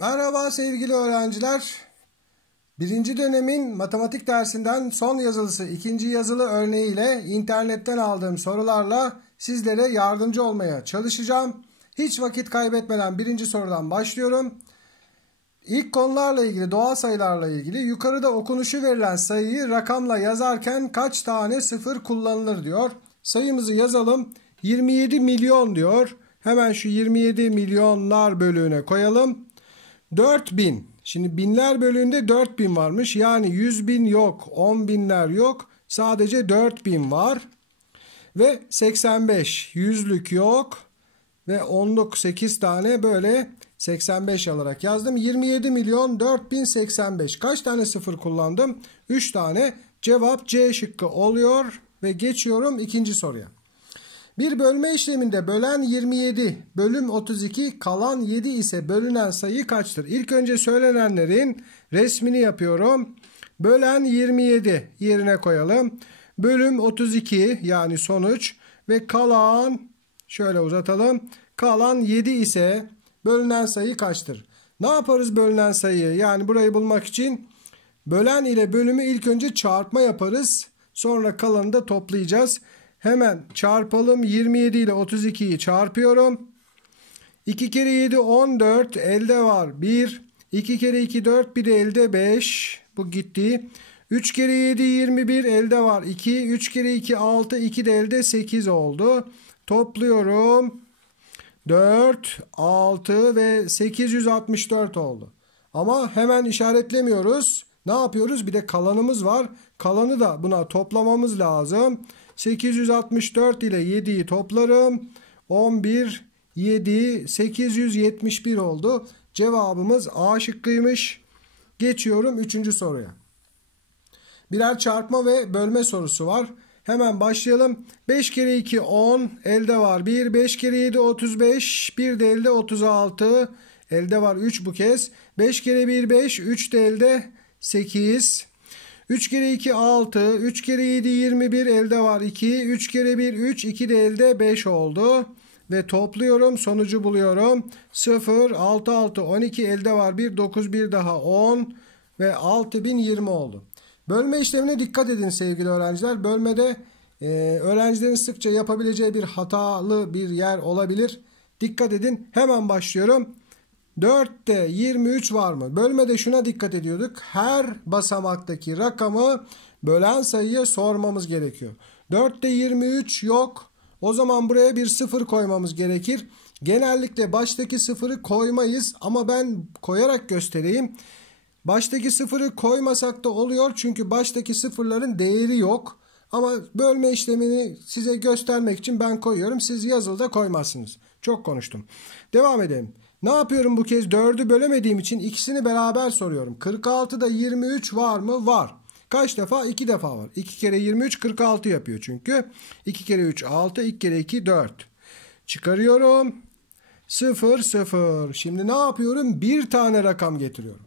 Merhaba sevgili öğrenciler. Birinci dönemin matematik dersinden son yazılısı ikinci yazılı örneğiyle internetten aldığım sorularla sizlere yardımcı olmaya çalışacağım. Hiç vakit kaybetmeden birinci sorudan başlıyorum. İlk konularla ilgili, doğal sayılarla ilgili yukarıda okunuşu verilen sayıyı rakamla yazarken kaç tane sıfır kullanılır diyor. Sayımızı yazalım. 27 milyon diyor. Hemen şu 27 milyonlar bölüğüne koyalım. 4000. Şimdi binler bölüğünde 4000 varmış. Yani 100 bin yok. 10 binler yok. Sadece 4000 var. Ve 85. Yüzlük yok. Ve onluk 8 tane böyle 85 alarak yazdım. 27 milyon 4085. Kaç tane sıfır kullandım? 3 tane. Cevap C şıkkı oluyor. Ve geçiyorum ikinci soruya. Bir bölme işleminde bölen 27, bölüm 32, kalan 7 ise bölünen sayı kaçtır? İlk önce söylenenlerin resmini yapıyorum. Bölen 27 yerine koyalım. Bölüm 32 yani sonuç ve kalan şöyle uzatalım. Kalan 7 ise bölünen sayı kaçtır? Ne yaparız bölünen sayıyı? Yani burayı bulmak için bölen ile bölümü ilk önce çarpma yaparız. Sonra kalanı da toplayacağız. Hemen çarpalım. 27 ile 32'yi çarpıyorum. 2 kere 7 14. Elde var 1. 2 kere 2 4. Bir de elde 5. Bu gitti. 3 kere 7 21. Elde var 2. 3 kere 2 6. 2 de elde 8 oldu. Topluyorum. 4, 6 ve 864 oldu. Ama hemen işaretlemiyoruz. Ne yapıyoruz? Bir de kalanımız var. Kalanı da buna toplamamız lazım. 864 ile 7'yi toplarım. 11, 7, 871 oldu. Cevabımız A şıkkıymış. Geçiyorum 3. soruya. Birer çarpma ve bölme sorusu var. Hemen başlayalım. 5 kere 2 10. Elde var 1. 5 kere 7 35. 1 de elde 36. Elde var 3 bu kez. 5 kere 1 5. 3 de elde 8. 3 kere 2 6. 3 kere 7 21. Elde var 2. 3 kere 1 3. 2 de elde 5 oldu. Ve topluyorum. Sonucu buluyorum. 0, 6, 6, 12. Elde var 1. 9, 1 daha 10. Ve 6020 oldu. Bölme işlemine dikkat edin sevgili öğrenciler. Bölmede öğrencilerin sıkça yapabileceği bir hatalı bir yer olabilir. Dikkat edin. Hemen başlıyorum. 4'te 23 var mı? Bölmede şuna dikkat ediyorduk. Her basamaktaki rakamı bölen sayıya sormamız gerekiyor. 4'te 23 yok. O zaman buraya bir 0 koymamız gerekir. Genellikle baştaki 0'ı koymayız ama ben koyarak göstereyim. Baştaki 0'ı koymasak da oluyor çünkü baştaki sıfırların değeri yok. Ama bölme işlemini size göstermek için ben koyuyorum. Siz yazılıda koymazsınız. Çok konuştum. Devam edelim. Ne yapıyorum bu kez? 4'ü bölemediğim için ikisini beraber soruyorum. 46'da 23 var mı? Var. Kaç defa? 2 defa var. 2 kere 23 46 yapıyor çünkü. 2 kere 3 6. 2 kere 2 4. Çıkarıyorum. 0 0. Şimdi ne yapıyorum? Bir tane rakam getiriyorum.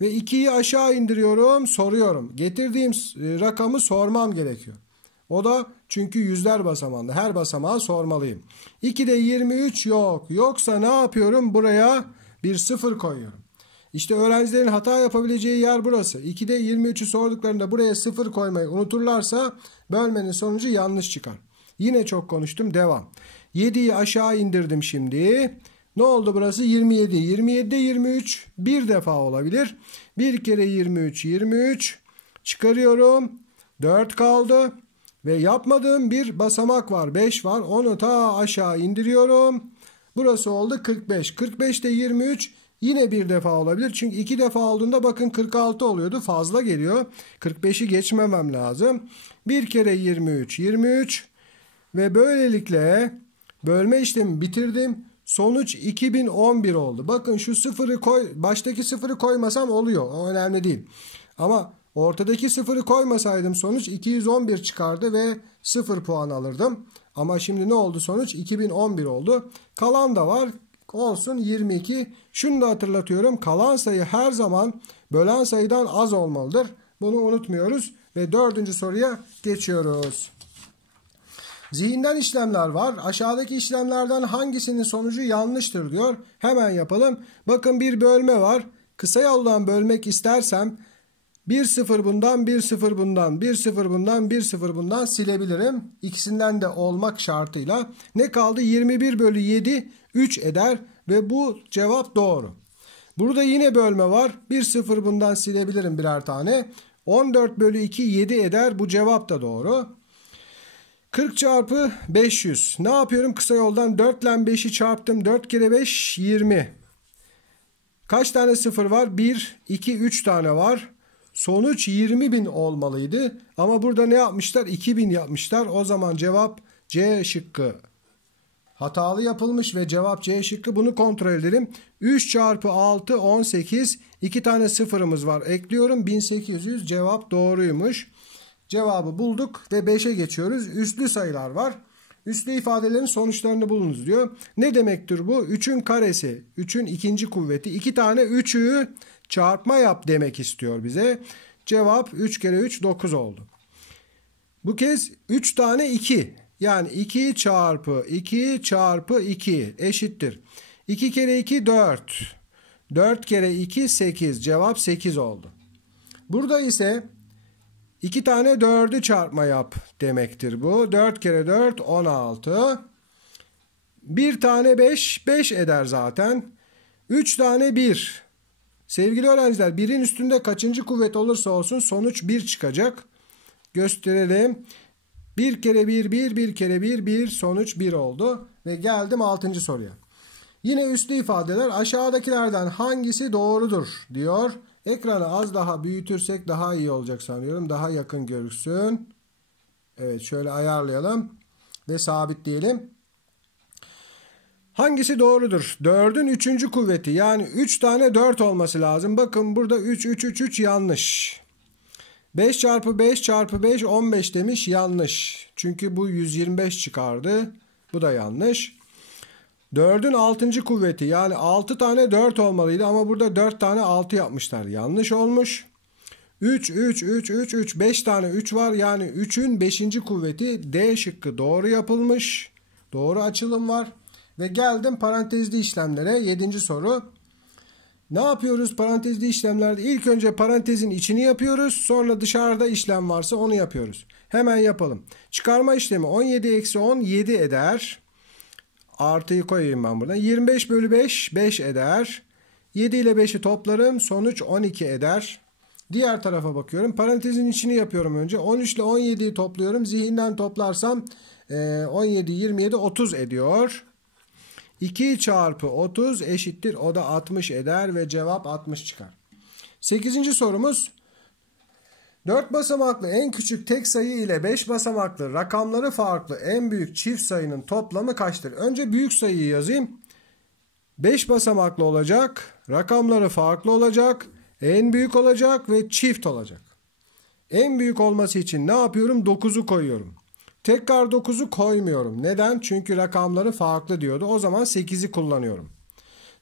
Ve 2'yi aşağı indiriyorum, soruyorum. Getirdiğim rakamı sormam gerekiyor. O da çünkü yüzler basamağında. Her basamağı sormalıyım. 2'de 23 yok. Yoksa ne yapıyorum? Buraya bir 0 koyuyorum. İşte öğrencilerin hata yapabileceği yer burası. 2'de 23'ü sorduklarında buraya 0 koymayı unuturlarsa bölmenin sonucu yanlış çıkar. Yine çok konuştum. Devam. 7'yi aşağı indirdim şimdi. Ne oldu burası? 27. 27'de 23 bir defa olabilir. 1 kere 23 23. Çıkarıyorum. 4 kaldı. Ve yapmadığım bir basamak var. 5 var. Onu ta aşağı indiriyorum. Burası oldu 45. 45'te 23 yine bir defa olabilir. Çünkü 2 defa olduğunda bakın 46 oluyordu. Fazla geliyor. 45'i geçmemem lazım. 1 kere 23 23. Ve böylelikle bölme işlemi bitirdim. Sonuç 2011 oldu. Bakın şu sıfırı koy, baştaki sıfırı koymasam oluyor. O önemli değil. Ama ortadaki sıfırı koymasaydım sonuç 211 çıkardı ve 0 puan alırdım. Ama şimdi ne oldu sonuç? 2011 oldu. Kalan da var. Olsun 22. Şunu da hatırlatıyorum. Kalan sayı her zaman bölen sayıdan az olmalıdır. Bunu unutmuyoruz. Ve 4. soruya geçiyoruz. Zihinden işlemler var. Aşağıdaki işlemlerden hangisinin sonucu yanlıştır diyor. Hemen yapalım. Bakın bir bölme var. Kısa yoldan bölmek istersem 1 0 bundan, 1 0 bundan, 1 0 bundan, 1 0 bundan silebilirim. İkisinden de olmak şartıyla. Ne kaldı? 21 bölü 7 3 eder ve bu cevap doğru. Burada yine bölme var. 1 0 bundan silebilirim birer tane. 14 bölü 2 7 eder. Bu cevap da doğru. 40 çarpı 500. Ne yapıyorum? Kısa yoldan 4 ile 5'i çarptım. 4 kere 5 20. Kaç tane sıfır var? 1, 2, 3 tane var. Sonuç 20.000 olmalıydı. Ama burada ne yapmışlar? 2.000 yapmışlar. O zaman cevap C şıkkı. Hatalı yapılmış ve cevap C şıkkı. Bunu kontrol edelim. 3 çarpı 6 18. 2 tane sıfırımız var. Ekliyorum. 1800. Cevap doğruymuş. Cevabı bulduk ve 5'e geçiyoruz. Üslü sayılar var. Üslü ifadelerin sonuçlarını bulunuz diyor. Ne demektir bu? 3'ün karesi, 3'ün ikinci kuvveti. 2 tane 3'ü çarpma yap demek istiyor bize. Cevap 3 kere 3 9 oldu. Bu kez 3 tane 2. Yani 2 çarpı 2 çarpı 2 eşittir. 2 kere 2 4. 4 kere 2 8. Cevap 8 oldu. Burada ise 2 tane 4'ü çarpma yap demektir bu. 4 kere 4 16. Bir tane 5 5 eder zaten. 3 tane 1. Sevgili öğrenciler 1'in üstünde kaçıncı kuvvet olursa olsun sonuç 1 çıkacak. Gösterelim. 1 kere 1 1 1 kere 1 1 sonuç 1 oldu. Ve geldim 6. soruya. Yine üslü ifadeler aşağıdakilerden hangisi doğrudur diyor. Ekranı az daha büyütürsek daha iyi olacak sanıyorum. Daha yakın görürsün. Evet şöyle ayarlayalım. Ve sabitleyelim. Hangisi doğrudur? 4'ün 3. kuvveti yani 3 tane 4 olması lazım. Bakın burada 3 3 3 3 yanlış. 5 çarpı 5 çarpı 5 15 demiş yanlış. Çünkü bu 125 çıkardı. Bu da yanlış. 4'ün 6. kuvveti yani 6 tane 4 olmalıydı ama burada 4 tane 6 yapmışlar. Yanlış olmuş. 3, 3, 3, 3, 3, 5 tane 3 var yani 3'ün 5. kuvveti D şıkkı doğru yapılmış. Doğru açılım var. Ve geldim parantezli işlemlere 7. soru. Ne yapıyoruz parantezli işlemlerde? İlk önce parantezin içini yapıyoruz. Sonra dışarıda işlem varsa onu yapıyoruz. Hemen yapalım. Çıkarma işlemi 17 eksi 10 7 eder. Artıyı koyayım ben buradan. 25 bölü 5 5 eder. 7 ile 5'i toplarım. Sonuç 12 eder. Diğer tarafa bakıyorum. Parantezin içini yapıyorum önce. 13 ile 17'yi topluyorum. Zihinden toplarsam 17, 27, 30 ediyor. 2 çarpı 30 eşittir. O da 60 eder ve cevap 60 çıkar. 8. sorumuz. 4 basamaklı en küçük tek sayı ile 5 basamaklı rakamları farklı en büyük çift sayının toplamı kaçtır? Önce büyük sayıyı yazayım. 5 basamaklı olacak. Rakamları farklı olacak. En büyük olacak ve çift olacak. En büyük olması için ne yapıyorum? 9'u koyuyorum. Tekrar 9'u koymuyorum. Neden? Çünkü rakamları farklı diyordu. O zaman 8'i kullanıyorum.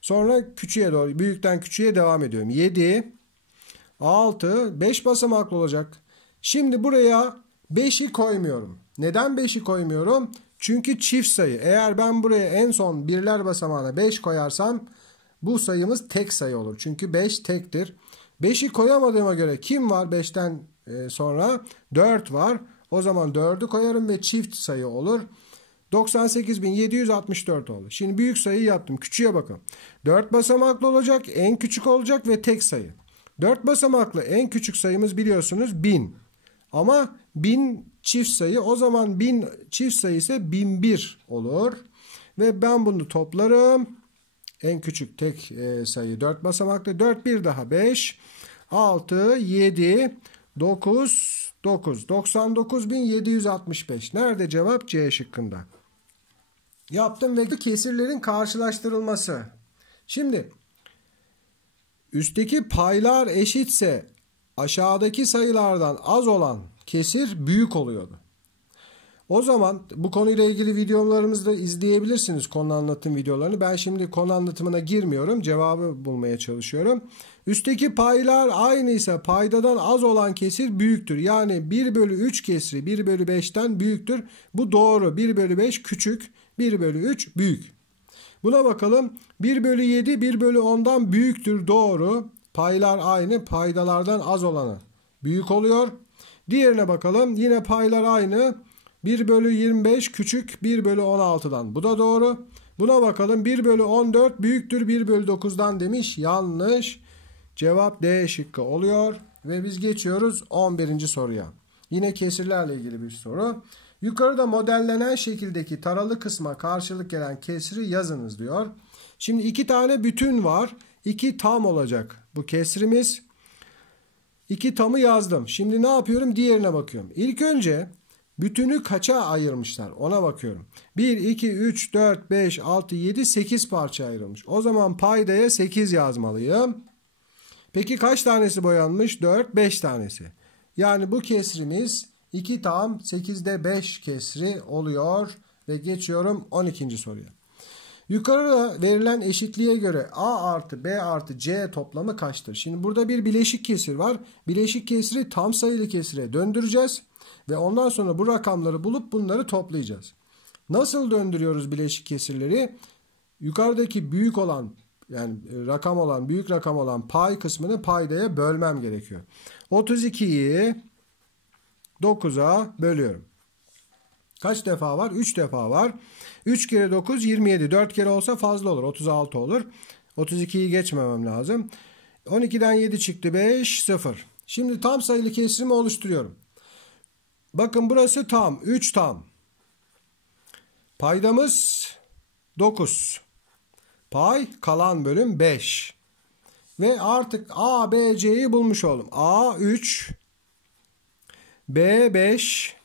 Sonra küçüğe doğru, büyükten küçüğe devam ediyorum. 7, 6, 5 basamaklı olacak. Şimdi buraya 5'i koymuyorum. Neden 5'i koymuyorum? Çünkü çift sayı. Eğer ben buraya en son birler basamağına 5 koyarsam bu sayımız tek sayı olur. Çünkü 5 tektir. 5'i koyamadığıma göre kim var 5'ten sonra? 4 var. O zaman 4'ü koyarım ve çift sayı olur. 98.764 oldu. Şimdi büyük sayıyı yaptım. Küçüğe bakın. 4 basamaklı olacak, en küçük olacak ve tek sayı. 4 basamaklı en küçük sayımız biliyorsunuz 1000. Ama 1000 çift sayı. O zaman 1000 çift sayı ise 1001 olur. Ve ben bunu toplarım. En küçük tek sayı 4 basamaklı. 4 bir daha 5, 6, 7, 9, 9. 99.765. Nerede cevap? C şıkkında. Yaptım ve kesirlerin karşılaştırılması. Şimdi üstteki paylar eşitse aşağıdaki sayılardan az olan kesir büyük oluyordu. O zaman bu konuyla ilgili videolarımızı da izleyebilirsiniz, konu anlatım videolarını. Ben şimdi konu anlatımına girmiyorum. Cevabı bulmaya çalışıyorum. Üstteki paylar aynıysa paydadan az olan kesir büyüktür. Yani 1 bölü 3 kesri 1 bölü 5'ten büyüktür. Bu doğru. 1 bölü 5 küçük. 1 bölü 3 büyük. Buna bakalım. 1 bölü 7 1 bölü 10'dan büyüktür. Doğru. Paylar aynı. Paydalardan az olanı büyük oluyor. Diğerine bakalım. Yine paylar aynı. 1 bölü 25 küçük 1 bölü 16'dan. Bu da doğru. Buna bakalım. 1 bölü 14 büyüktür 1 bölü 9'dan demiş. Yanlış. Cevap D şıkkı oluyor. Ve biz geçiyoruz 11. soruya. Yine kesirlerle ilgili bir soru. Yukarıda modellenen şekildeki taralı kısma karşılık gelen kesri yazınız diyor. Şimdi 2 tane bütün var. 2 tam olacak bu kesrimiz. 2 tamı yazdım. Şimdi ne yapıyorum? Diğerine bakıyorum. İlk önce bütünü kaça ayırmışlar? Ona bakıyorum. 1, 2, 3, 4, 5, 6, 7, 8 parça ayrılmış. O zaman paydaya 8 yazmalıyım. Peki kaç tanesi boyanmış? 4, 5 tanesi. Yani bu kesrimiz 2 tam 8'de 5 kesri oluyor. Ve geçiyorum 12. soruya. Yukarıda verilen eşitliğe göre A artı B artı C toplamı kaçtır? Şimdi burada bir bileşik kesir var. Bileşik kesiri tam sayılı kesire döndüreceğiz. Ve ondan sonra bu rakamları bulup bunları toplayacağız. Nasıl döndürüyoruz bileşik kesirleri? Yukarıdaki büyük olan, yani rakam olan, büyük rakam olan pay kısmını paydaya bölmem gerekiyor. 32'yi 9'a bölüyorum. Kaç defa var? 3 defa var. 3 kere 9 27. 4 kere olsa fazla olur. 36 olur. 32'yi geçmemem lazım. 12'den 7 çıktı. 5, 0. Şimdi tam sayılı kesrimi oluşturuyorum. Bakın burası tam. 3 tam. Paydamız 9. Pay kalan bölüm 5. Ve artık A, B, C'yi bulmuş oldum. A 3. B 5.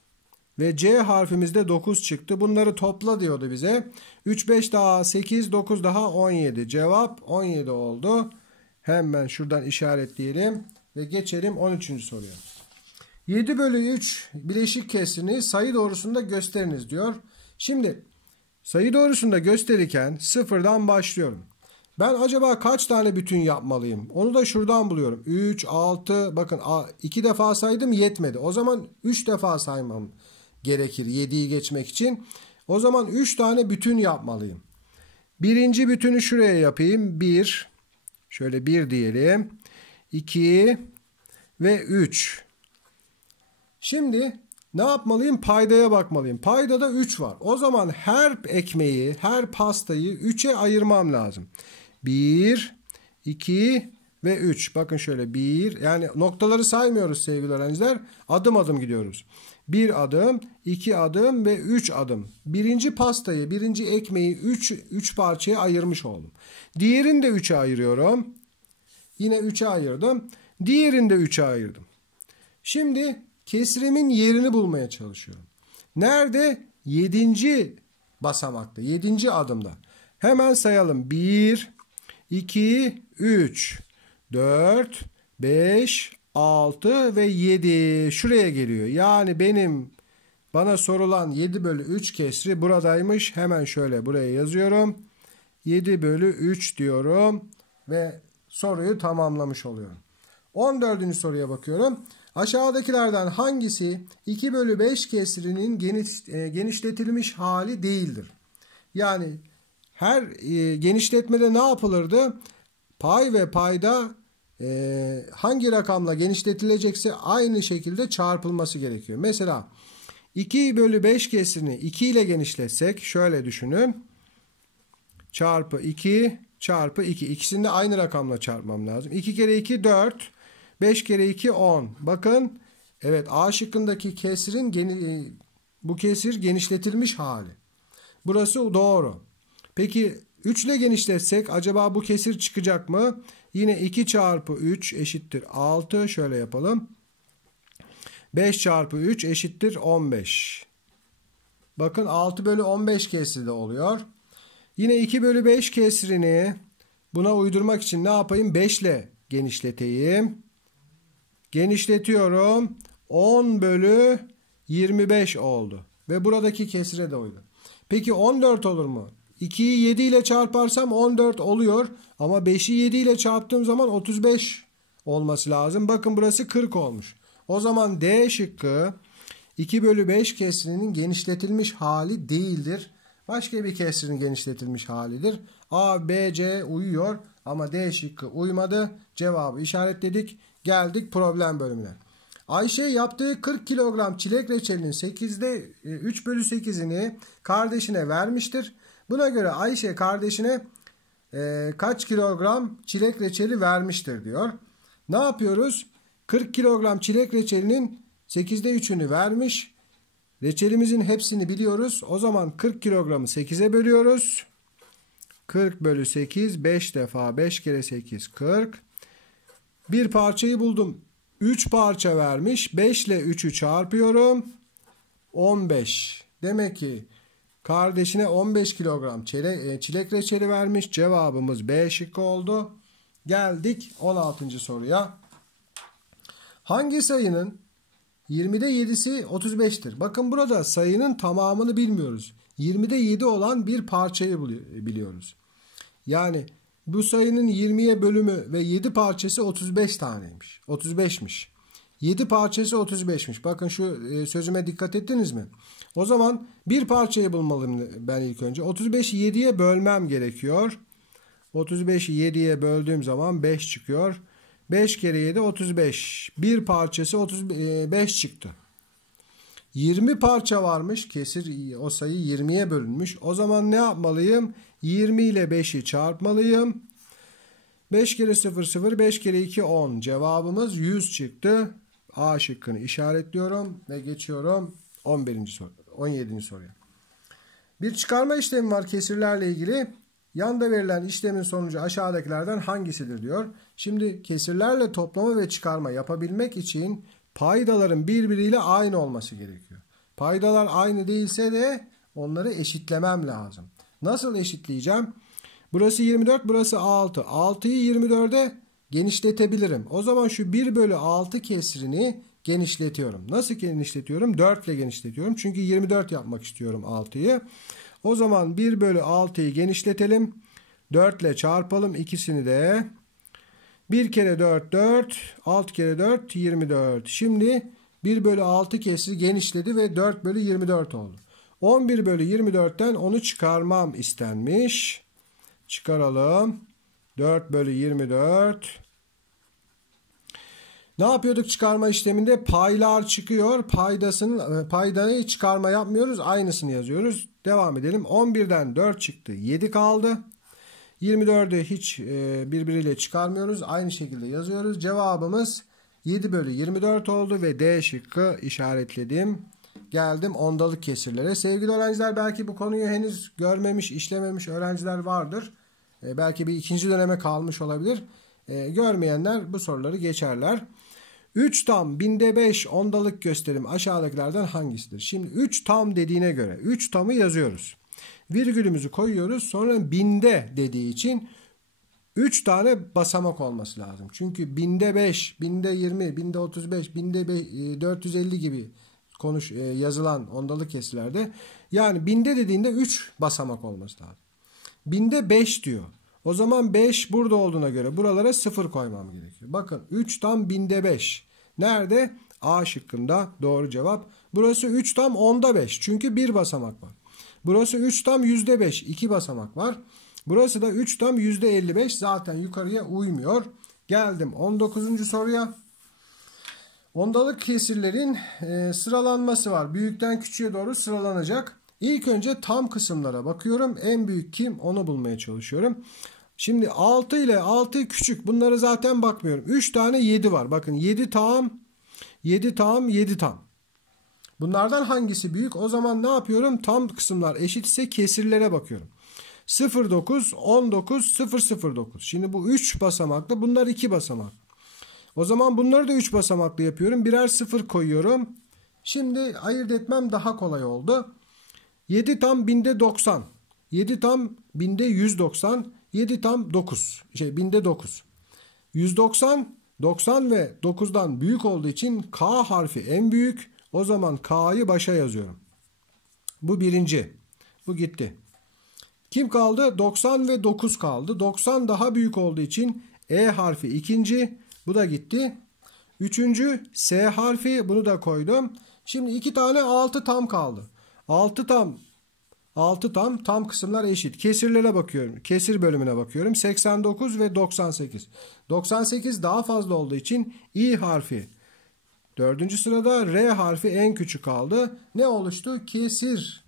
Ve C harfimizde 9 çıktı. Bunları topla diyordu bize. 3, 5 daha 8, 9 daha 17. Cevap 17 oldu. Hemen şuradan işaretleyelim. Ve geçelim 13. soruya. 7 bölü 3 bileşik kesrini sayı doğrusunda gösteriniz diyor. Şimdi sayı doğrusunda gösterirken sıfırdan başlıyorum. Ben acaba kaç tane bütün yapmalıyım? Onu da şuradan buluyorum. 3, 6, bakın 2 defa saydım yetmedi. O zaman 3 defa saymam gerekir 7'yi geçmek için. O zaman 3 tane bütün yapmalıyım. Birinci bütünü şuraya yapayım. 1, şöyle 1 diyelim. 2 ve 3. Şimdi ne yapmalıyım? Paydaya bakmalıyım. Paydada 3 var. O zaman her ekmeği, her pastayı 3'e ayırmam lazım. 1, 2 ve 3. Bakın şöyle 1. Yani noktaları saymıyoruz sevgili öğrenciler. Adım adım gidiyoruz. 1 adım, 2 adım ve 3 adım. Birinci pastayı, birinci ekmeği 3 parçaya ayırmış oldum. Diğerini de 3'e ayırıyorum. Yine 3'e ayırdım. Diğerini de 3'e ayırdım. Şimdi kesrimin yerini bulmaya çalışıyorum. Nerede? 7. basamakta, 7. adımda. Hemen sayalım. 1, 2, 3, 4, 5, 6 ve 7. Şuraya geliyor. Yani bana sorulan 7 bölü 3 kesri buradaymış. Hemen şöyle buraya yazıyorum. 7 bölü 3 diyorum. Ve soruyu tamamlamış oluyorum. 14. soruya bakıyorum. Aşağıdakilerden hangisi 2 bölü 5 kesrinin genişletilmiş hali değildir? Yani her genişletmede ne yapılırdı? Pay ve payda hangi rakamla genişletilecekse aynı şekilde çarpılması gerekiyor. Mesela 2 bölü 5 kesirini 2 ile genişletsek şöyle düşünün. Çarpı 2 çarpı 2. İkisini de aynı rakamla çarpmam lazım. 2 kere 2 4. 5 kere 2 10. Bakın evet A şıkkındaki kesirin bu kesir genişletilmiş hali. Burası doğru. Peki 3 ile genişletsek acaba bu kesir çıkacak mı? Yine 2 çarpı 3 eşittir 6. Şöyle yapalım. 5 çarpı 3 eşittir 15. Bakın 6 bölü 15 kesri de oluyor. Yine 2 bölü 5 kesrini buna uydurmak için ne yapayım? 5 ile genişleteyim. Genişletiyorum. 10 bölü 25 oldu. ve buradaki kesire de uydu. Peki 14 olur mu? 2'yi 7 ile çarparsam 14 oluyor ama 5'i 7 ile çarptığım zaman 35 olması lazım. Bakın burası 40 olmuş. O zaman D şıkkı 2 bölü 5 kesrinin genişletilmiş hali değildir. Başka bir kesrin genişletilmiş halidir. A, B, C uyuyor ama D şıkkı uymadı. Cevabı işaretledik. Geldik problem bölümüne. Ayşe yaptığı 40 kilogram çilek reçelinin 8'de 3 bölü 8'ini kardeşine vermiştir. Buna göre Ayşe kardeşine kaç kilogram çilek reçeli vermiştir diyor. Ne yapıyoruz? 40 kilogram çilek reçelinin 8'de 3'ünü vermiş. Reçelimizin hepsini biliyoruz. O zaman 40 kilogramı 8'e bölüyoruz. 40 bölü 8 5 defa 5 kere 8 40. Bir parçayı buldum. 3 parça vermiş. 5 ile 3'ü çarpıyorum. 15. Demek ki kardeşine 15 kilogram çilek reçeli vermiş. Cevabımız B şıkkı oldu. Geldik 16. soruya. Hangi sayının 20'de 7'si 35'tir? Bakın burada sayının tamamını bilmiyoruz. 20'de 7 olan bir parçayı biliyoruz. Yani bu sayının 20'ye bölümü ve 7 parçası 35 taneymiş. 35'miş. 7 parçası 35'miş. Bakın şu sözüme dikkat ettiniz mi? O zaman bir parçayı bulmalıyım ben ilk önce. 35'i 7'ye bölmem gerekiyor. 35'i 7'ye böldüğüm zaman 5 çıkıyor. 5 kere 7 35. Bir parçası 35 çıktı. 20 parça varmış. Kesir o sayı 20'ye bölünmüş. O zaman ne yapmalıyım? 20 ile 5'i çarpmalıyım. 5 kere 0 0, 5 kere 2 10. Cevabımız 100 çıktı. A şıkkını işaretliyorum ve geçiyorum 17. soruya. Bir çıkarma işlemi var kesirlerle ilgili. Yanda verilen işlemin sonucu aşağıdakilerden hangisidir diyor. Şimdi kesirlerle toplama ve çıkarma yapabilmek için paydaların birbiriyle aynı olması gerekiyor. Paydalar aynı değilse de onları eşitlemem lazım. Nasıl eşitleyeceğim? Burası 24, burası 6. 6'yı 24'e genişletebilirim. O zaman şu 1 bölü 6 kesrini genişletiyorum. Nasıl genişletiyorum? 4 ile genişletiyorum. Çünkü 24 yapmak istiyorum 6'yı. O zaman 1 bölü 6'yı genişletelim. 4 ile çarpalım ikisini de. 1 kere 4 4. 6 kere 4 24. Şimdi 1 bölü 6 kesri genişledi ve 4 bölü 24 oldu. 11 bölü 24'ten onu çıkarmam istenmiş. Çıkaralım. 4 bölü 24. Ne yapıyorduk çıkarma işleminde? Paylar çıkıyor. Paydayı çıkarma yapmıyoruz. Aynısını yazıyoruz. Devam edelim. 11'den 4 çıktı. 7 kaldı. 24'ü hiç birbiriyle çıkarmıyoruz. Aynı şekilde yazıyoruz. Cevabımız 7 bölü 24 oldu ve D şıkkı işaretledim. Geldim ondalık kesirlere. Sevgili öğrenciler, belki bu konuyu henüz görmemiş, işlememiş öğrenciler vardır. Belki bir ikinci döneme kalmış olabilir. Görmeyenler bu soruları geçerler. 3 tam binde 5 ondalık gösterim aşağıdakilerden hangisidir? Şimdi 3 tam dediğine göre 3 tamı yazıyoruz. Virgülümüzü koyuyoruz. Sonra binde dediği için 3 tane basamak olması lazım. Çünkü binde 5, binde 20, binde 35, binde 450 gibi yazılan ondalık kesirlerde, yani binde dediğinde 3 basamak olması lazım. Binde 5 diyor. O zaman 5 burada olduğuna göre buralara 0 koymam gerekiyor. Bakın 3 tam binde 5. Nerede? A şıkkında doğru cevap. Burası 3 tam onda 5. Çünkü 1 basamak var. Burası 3 tam yüzde 5. 2 basamak var. Burası da 3 tam yüzde 55. Zaten yukarıya uymuyor. Geldim 19. soruya. Ondalık kesirlerin sıralanması var. Büyükten küçüğe doğru sıralanacak. İlk önce tam kısımlara bakıyorum. En büyük kim? Onu bulmaya çalışıyorum. Şimdi 6 ile 6 küçük. Bunları zaten bakmıyorum. 3 tane 7 var. Bakın 7 tam, 7 tam, 7 tam. Bunlardan hangisi büyük? O zaman ne yapıyorum? Tam kısımlar eşitse kesirlere bakıyorum. 0,9, 19, 0,09. Şimdi bu 3 basamaklı. Bunlar 2 basamak. O zaman bunları da 3 basamaklı yapıyorum. Birer 0 koyuyorum. Şimdi ayırt etmem daha kolay oldu. 7 tam binde 90. 7 tam binde 190. 7 tam 9. Binde 9. 190, 90 ve 9'dan büyük olduğu için K harfi en büyük. O zaman K'yı başa yazıyorum. Bu birinci. Bu gitti. Kim kaldı? 90 ve 9 kaldı. 90 daha büyük olduğu için E harfi ikinci. Bu da gitti. Üçüncü S harfi. Bunu da koydum. Şimdi 2 tane 6 tam kaldı. 6 tam kısımlar eşit. Kesirlere bakıyorum. Kesir bölümüne bakıyorum. 89 ve 98. 98 daha fazla olduğu için İ harfi 4. sırada, R harfi en küçük kaldı. Ne oluştu? Kesir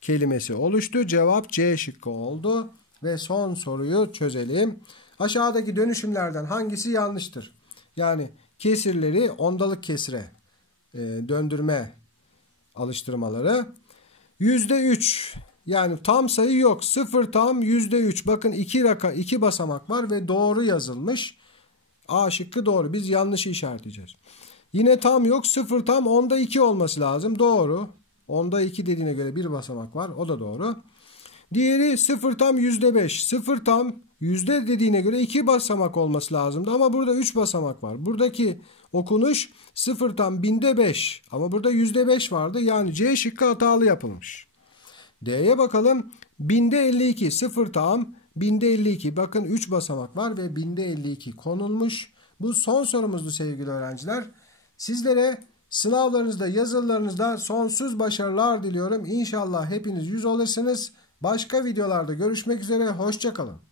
kelimesi oluştu. Cevap C şıkkı oldu. Ve son soruyu çözelim. Aşağıdaki dönüşümlerden hangisi yanlıştır? Yani kesirleri ondalık kesire döndürme alıştırmaları. %3 yani tam sayı yok. 0 tam %3. Bakın 2 basamak var ve doğru yazılmış. A şıkkı doğru. Biz yanlışı işaretleyeceğiz. Yine tam yok. 0 tam onda 2 olması lazım. Doğru. Onda 2 dediğine göre bir basamak var. O da doğru. Diğeri 0 tam %5. 0 tam yüzde dediğine göre 2 basamak olması lazımdı. Ama burada 3 basamak var. Buradaki okunuş 0 tam binde 5. Ama burada %5 vardı. Yani C şıkkı hatalı yapılmış. D'ye bakalım. Binde 52. 0 tam binde 52. Bakın 3 basamak var ve binde 52 konulmuş. Bu son sorumuzdu sevgili öğrenciler. Sizlere sınavlarınızda, yazılarınızda sonsuz başarılar diliyorum. İnşallah hepiniz 100 alırsınız. Başka videolarda görüşmek üzere. Hoşça kalın.